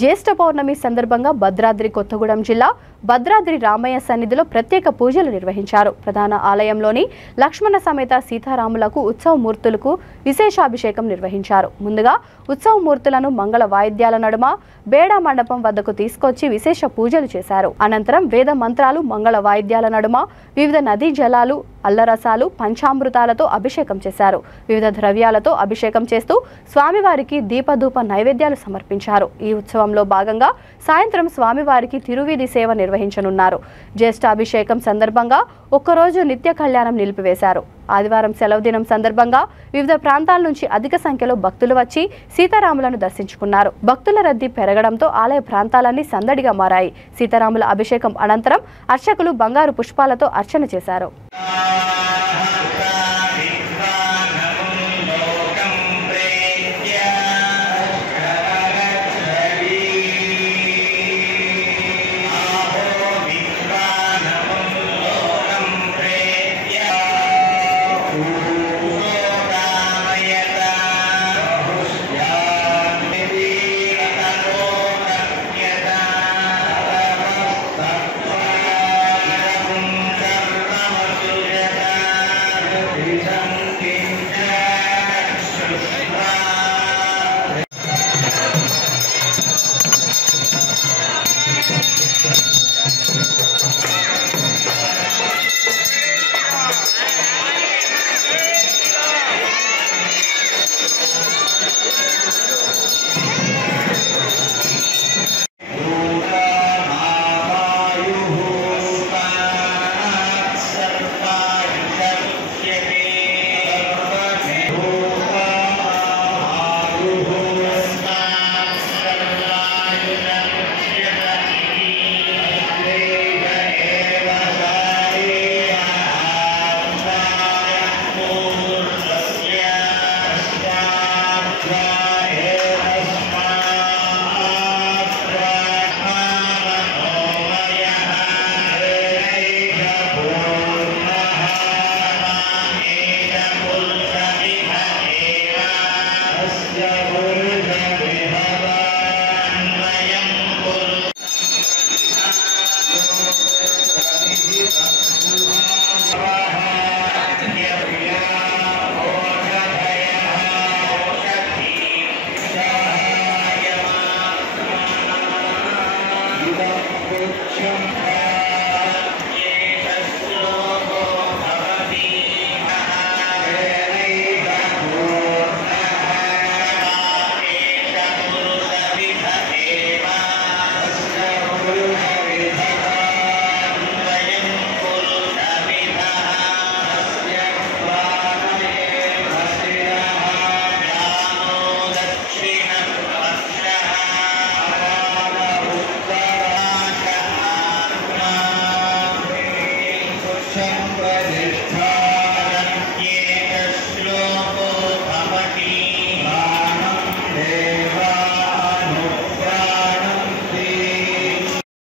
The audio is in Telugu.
జ్యేష్ఠ పౌర్ణమి సందర్భంగా భద్రాద్రి కొత్తగూడెం జిల్లా భద్రాద్రి రామయ్య సన్నిధిలో ప్రత్యేక పూజలు నిర్వహించారు. ప్రధాన ఆలయంలోని లక్ష్మణ సమేత సీతారాములకు ఉత్సవమూర్తులకు విశేషాభిషేకం నిర్వహించారు. ముందుగా ఉత్సవమూర్తులను మంగళ వాయిద్యాల నడుమ బేడా మండపం వద్దకు తీసుకొచ్చి విశేష పూజలు చేశారు. అనంతరం వేద మంత్రాలు, మంగళ వాయిద్యాల నడుమ వివిధ నదీ జలాలు, అల్లరసాలు, పంచామృతాలతో అభిషేకం చేశారు. వివిధ ద్రవ్యాలతో అభిషేకం చేస్తూ స్వామివారికి దీపధూప నైవేద్యాలు సమర్పించారు. ఈ ఉత్సవంలో భాగంగా సాయంత్రం స్వామివారికి తిరువీధి సేవ నిర్వహించనున్నారు. జ్యేష్ఠాభిషేకం సందర్భంగా ఒక్కరోజు నిత్య కళ్యాణం నిలిపివేశారు. ఆదివారం సెలవు దినం సందర్భంగా వివిధ ప్రాంతాల నుంచి అధిక సంఖ్యలో భక్తులు వచ్చి సీతారాములను దర్శించుకున్నారు. భక్తుల రద్దీ పెరగడంతో ఆలయ ప్రాంతాలన్నీ సందడిగా మారాయి. సీతారాముల అభిషేకం అనంతరం అర్చకులు బంగారు పుష్పాలతో అర్చన చేశారు. Thank you.